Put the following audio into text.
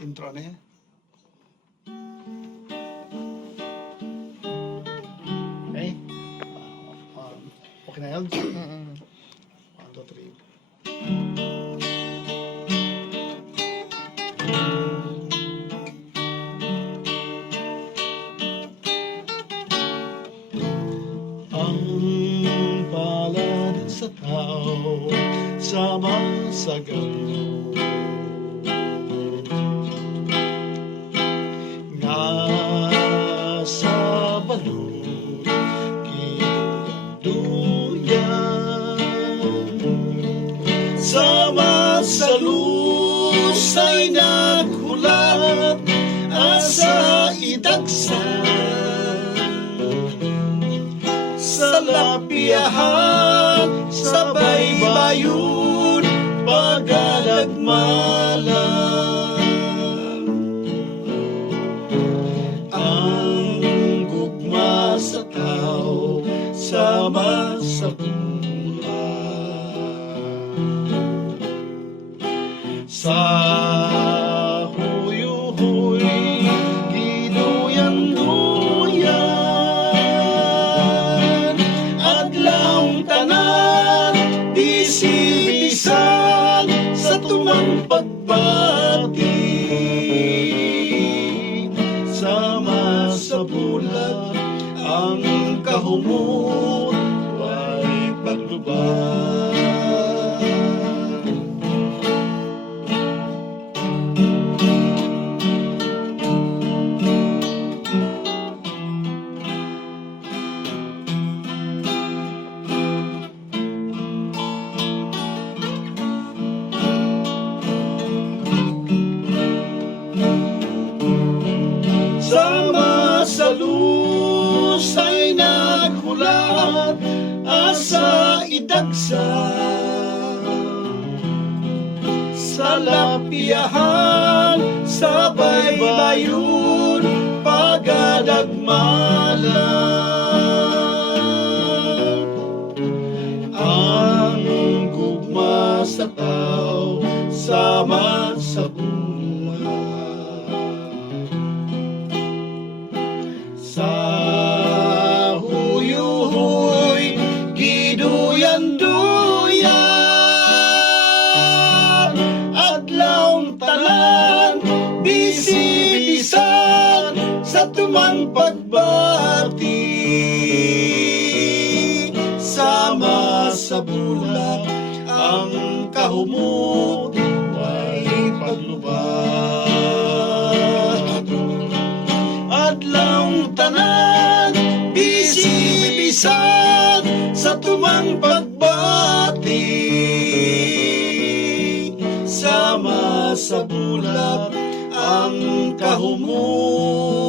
intro na yan. Okay. Okay na yun? 1, 2, 3. Ang palad sa tao, sama sa galo, nga sa balon, kinuyan, sama sa lusay naghulat, asa idagsan, sa lapiahan, sa baybayon, pagalagmalan. Ang gugma sa tao, sama sa buhay. Sa huyuhoy, ginuyan-duyan, adlawng tanan, bisi-bisan, sa tumang pagbati, sama sa bulag, ang kahumot ay paglubad. Sama sa lusay naghulat, asa idagsan, sa lapiahan, sa baybayon, pagadagmalan. Ang gugma sa tao, sama sa buhay. Sa huyuhoy, giduyan-duyan, adlawng tanan, bisi-bisan, sa tumang pagbati, sama sa bulag, ang kahumot ay paglubad. Adlawng tanan, bisi-bisan, sa tumang pagbati, sama sa bulag, ang kahumot